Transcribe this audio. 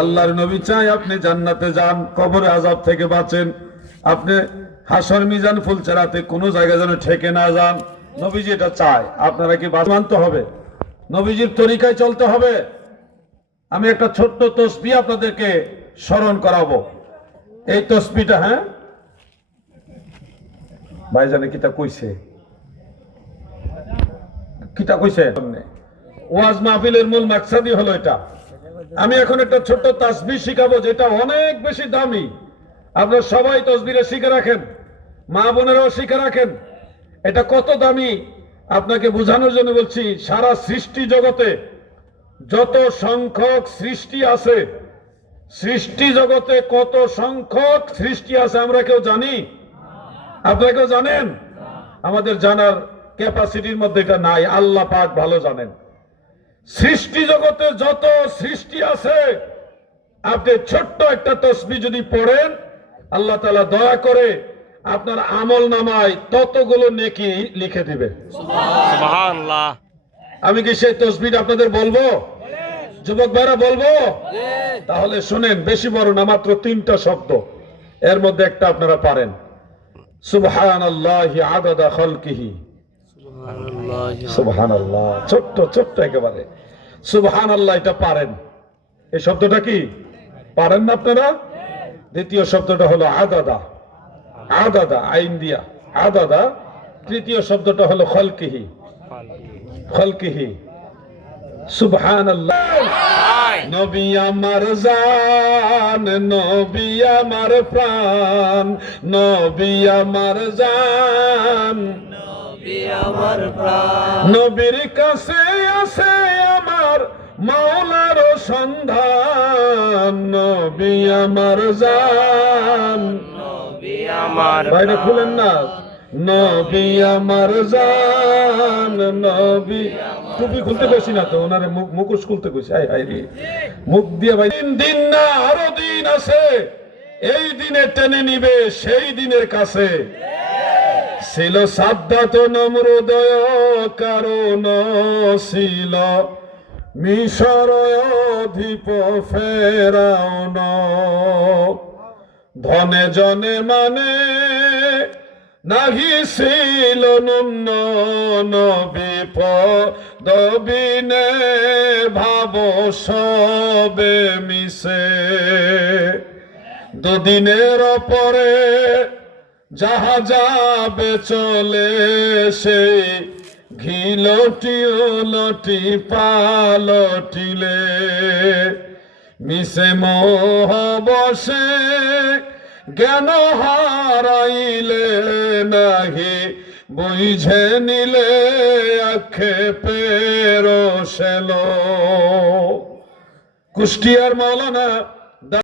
আল্লাহর নবী চাই আপনি জান্নাতে যান, কবরে আযাব থেকে বাঁচেন, আপনি হাসর মিজান ফুলচেরাতে কোনো জায়গায় যেন ঠেকে না যান। নবীজি এটা চায়। আপনারা কি মানতে হবে? নবীজির তরিকায় চলতে হবে। আমি একটা ছোট্ট তসবিহ আপনাদেরকে স্মরণ করাবো। এই তসবিহটা, হ্যাঁ ভাইজানে কিতা কইছে, কিতা কইছে, ওয়াজ মাহফিলের মূল মাকসাদই হলো এটা। আমি এখন একটা ছোট্ট তাসবিহ শিখাবো যেটা অনেক বেশি দামি। আপনারা সবাই তসবিহটা শিখে রাখেন, মা বোনেরাও শিখে রাখেন। এটা কত দামি আপনাকে বোঝানোর জন্য বলছি। সারা সৃষ্টি জগতে যত সংখ্যক সৃষ্টি আছে, সৃষ্টি জগতে কত সংখ্যক সৃষ্টি আছে আমরা কেউ জানি? আপনারা কেউ জানেন? আমাদের জানার ক্যাপাসিটির মধ্যে এটা নাই, আল্লাহ পাক ভালো জানেন। সৃষ্টি জগতে যত সৃষ্টি আছে, আপনি ছোট্ট একটা তসবিহ যদি পড়েন, আল্লাহ তাআলা দয়া করে আপনার আমল নামায় ততগুলো নেকি লিখে দিবে। সুবহানাল্লাহ। আমি কি সেই তসবিহটা আপনাদের বলবো? যুবক ভাইরা বলবো? তাহলে শুনেন, বেশি বড় না, মাত্র 3টা শব্দ, এর মধ্যে একটা আপনারা পারেন। সুবহানাল্লাহি আদাদা খালকিহি। সুবহানাল্লাহ, ছোট্ট ছোট্ট একেবারে। সুবহানাল্লাহ, এটা পারেন। এই শব্দটা কি পারেন না আপনারা? দ্বিতীয় শব্দটা হলো আদাদা, আদাদা আইন দিয়া আদাদা। তৃতীয় শব্দটা হলো খালকিহি, খালকিহি। সুবহানাল্লাহ। নবী আমার জান, নবী আমার প্রাণ, নবী আমার জান, নবী আমার প্রাণ। নবীর কাছে আছে আমার মাওলার সন্ধান, নবী আমার জান, নবী আমার। বাইরে খুলেন না। নবী আমার জান, নবী। টুপি খুলতে কইছি না তো, ওনারে মুখোশ খুলতে কইছি। মুখ দিয়ে ভাই। দিন না আরো দিন আছে, এই দিনে টেনে নিবে সেই দিনের কাছে। ছিল সাদ্দাত নমরুদ কারণ, ছিল মিশর অধিপ ফেরাউন। ধনে জনে মানে নাহি ছিল নূন্য, নবী পদবিনে ভাব সবে মিশে। দুদিনের পরে যাহা যাবে চলে, সেই ঘিলটি ওলটি পালটিলে। মিশে মোহ বসে জ্ঞান হারাইলে, নাহি বুঝে নিলে আক্ষেপের সেল। কুষ্টিয়ার মাওলানা